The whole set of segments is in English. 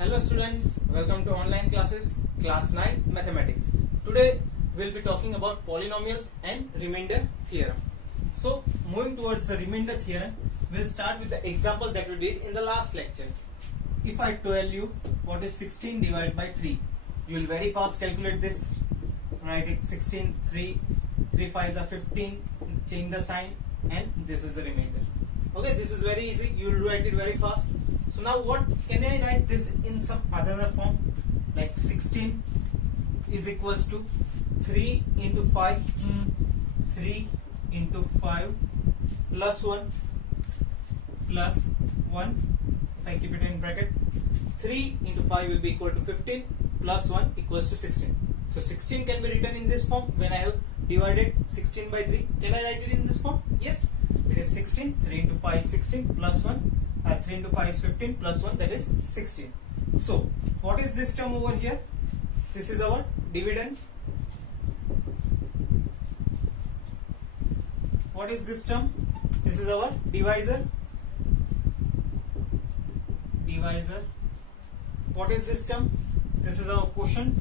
Hello students, welcome to online classes, class 9 mathematics. Today we'll be talking about polynomials and remainder theorem. So moving towards the remainder theorem, we'll start with the example that we did in the last lecture. If I tell you what is 16 divided by 3, you will very fast calculate this. Write it 16, 3 5s are 15, change the sign and this is the remainder. Okay, this is very easy, you will write it very fast. So now what can I write this in some other form, like 16 is equals to 3 into 5 3 into 5 plus 1 plus 1. If I keep it in bracket, 3 into 5 will be equal to 15 plus 1 equals to 16. So 16 can be written in this form when I have divided 16 by 3. Can I write it in this form? Yes. It is 16, 3 into 5 is 16 plus 1. 3 into 5 is 15 plus 1, that is 16. So what is this term over here? This is our dividend. What is this term? This is our divisor. What is this term? This is our quotient.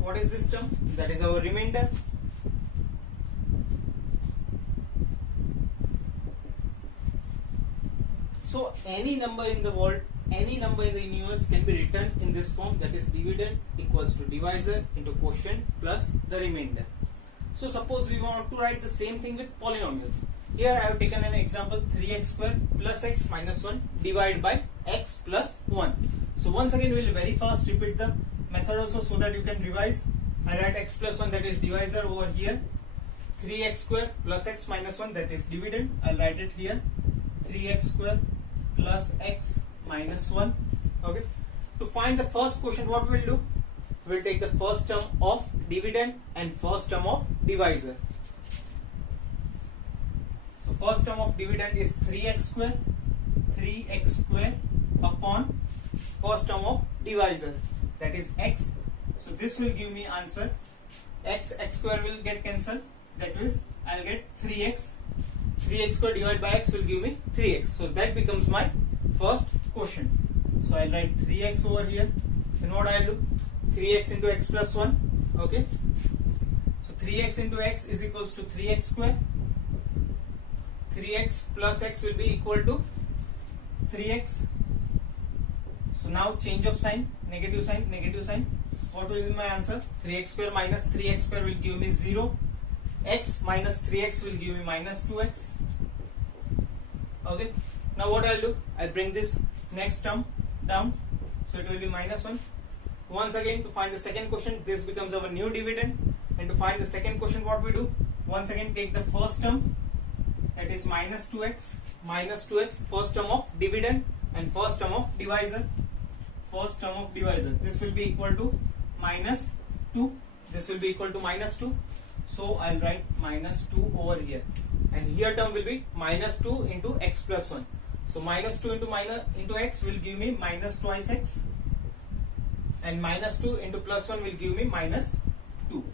What is this term? That is our remainder. So any number in the world, any number in the universe can be written in this form, that is dividend equals to divisor into quotient plus the remainder. So suppose we want to write the same thing with polynomials. Here I have taken an example, 3x square plus x minus 1 divided by x plus 1. So once again we will very fast repeat the method also so that you can revise. I write x plus 1, that is divisor over here. 3x square plus x minus 1, that is dividend. I'll write it here. 3x square plus x minus 1. Okay. To find the first quotient, what we'll do? We'll take the first term of dividend and first term of divisor. So first term of dividend is 3x square upon first term of divisor, that is x. So this will give me answer. X square will get cancelled, that is I'll get 3x. 3x square divided by x will give me 3x. So that becomes my first quotient. So I'll write 3x over here. Then what I'll do? 3x into x plus 1. Okay. So 3x into x is equals to 3x square. 3x plus x will be equal to 3x. So now change of sign, negative sign. What will be my answer? 3x square minus 3x square will give me 0. X minus 3x will give me minus 2x. Okay. Now what I'll do? I'll bring this next term down. So it will be minus 1. Once again, to find the second quotient, this becomes our new dividend. And to find the second quotient, what we do? Once again, take the first term, that is minus 2x. Minus 2x, first term of dividend and first term of divisor. This will be equal to minus 2. This will be equal to minus 2. So I'll write minus 2 over here. And here term will be minus 2 into x plus 1. So minus 2 into x will give me minus twice x. And minus 2 into plus 1 will give me minus 2.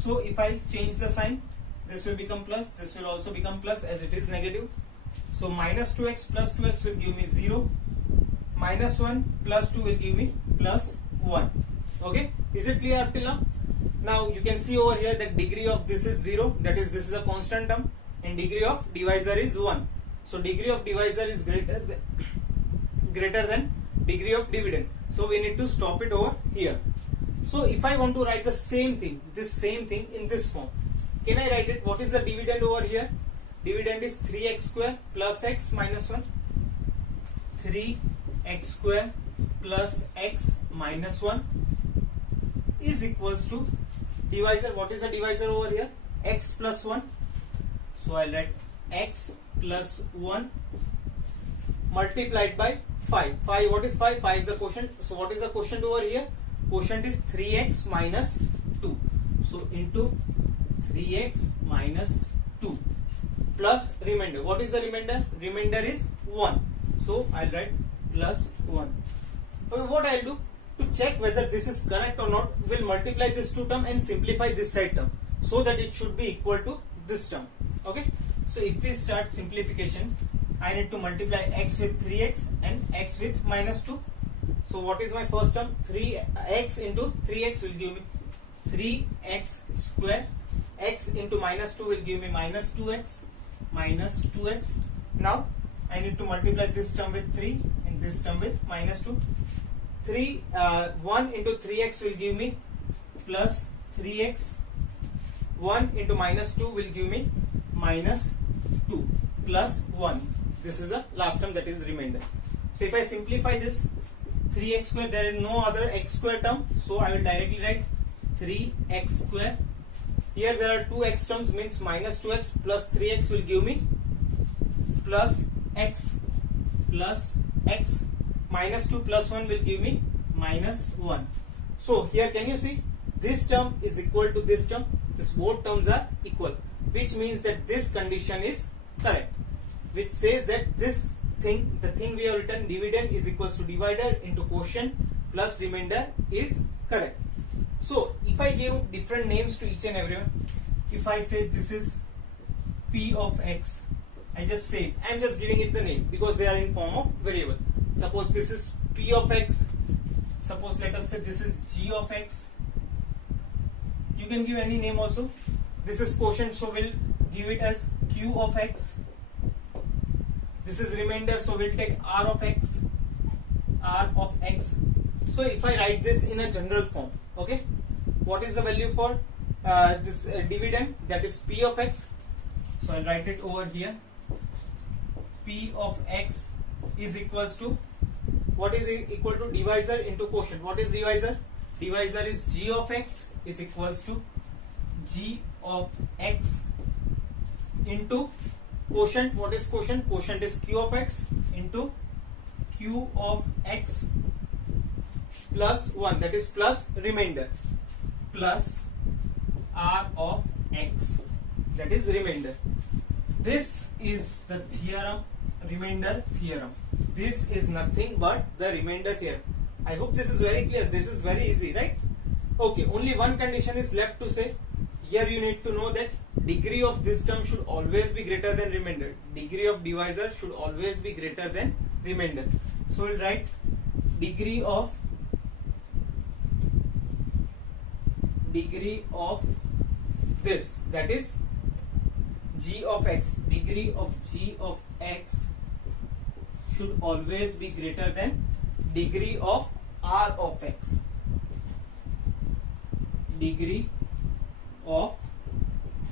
So if I change the sign, this will become plus, this will also become plus as it is negative. So minus 2x plus 2x will give me 0. Minus 1 plus 2 will give me plus 1. Okay, is it clear up till now? Now you can see over here that degree of this is 0, that is this is a constant term, and degree of divisor is 1. So degree of divisor is greater than degree of dividend. So we need to stop it over here. So if I want to write the same thing, in this form, can I write it? What is the dividend over here? Dividend is 3x square plus x minus 1. 3x square plus x minus 1 is equals to divisor. What is the divisor over here? X plus 1. So I'll write x plus 1 multiplied by 5. What is 5? 5 is the quotient. So what is the quotient over here? Quotient is 3x minus 2. So into 3x minus 2 plus remainder. What is the remainder? Remainder is 1. So I'll write plus 1. Okay, what I'll do? To check whether this is correct or not, we'll multiply this two term and simplify this side term so that it should be equal to this term. Okay, So if we start simplification, I need to multiply x with 3x and x with minus 2. So what is my first term? 3x into 3x will give me 3x square. X into minus 2 will give me minus 2x. Now I need to multiply this term with 3 and this term with minus 2. 1 into 3x will give me plus 3x. 1 into minus 2 will give me minus 2 plus 1. This is the last term, that is remainder. So if I simplify this, 3x square, there is no other x square term, so I will directly write 3x square. Here there are two x terms, means minus 2x plus 3x will give me plus x. Minus 2 plus 1 will give me minus 1. So here can you see, this term is equal to this term. This both terms are equal, which means that this condition is correct, which says that this thing, the thing we have written, dividend is equals to divider into quotient plus remainder, is correct. So if I give different names to each and everyone, if I say this is p of x, I just say it. I am just giving it the name because they are in form of variable. Suppose this is p of x. Suppose let us say this is g of x. You can give any name also. This is quotient, so we'll give it as q of x. This is remainder, so we'll take r of x. So if I write this in a general form, okay, what is the value for this dividend? That is p of x. So I'll write it over here. P of x is equals to, what is it equal to? Divisor into quotient. What is divisor? Divisor is g of x is equals to g of x into quotient. What is quotient? Quotient is q of x into q of x plus 1, that is plus remainder, plus r of x, that is remainder. This is the theorem, remainder theorem. This is nothing but the remainder theorem. I hope this is very clear. This is very easy, right? Okay, only one condition is left to say. Here you need to know that degree of this term should always be greater than remainder. Degree of divisor should always be greater than remainder. So we'll write degree of this, that is g of x. Degree of g of x should always be greater than degree of r of x. Degree of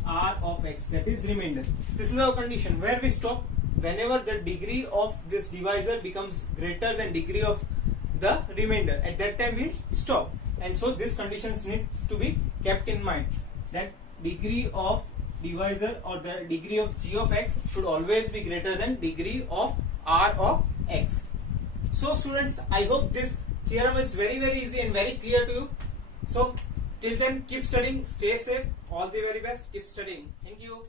r of x, that is remainder. This is our condition where we stop. Whenever the degree of this divisor becomes greater than degree of the remainder, at that time we stop. And so this condition needs to be kept in mind, that degree of divisor or the degree of g of x should always be greater than degree of r of x. So students, I hope this theorem is very easy and very clear to you. So till then, keep studying, stay safe, all the very best, keep studying. Thank you.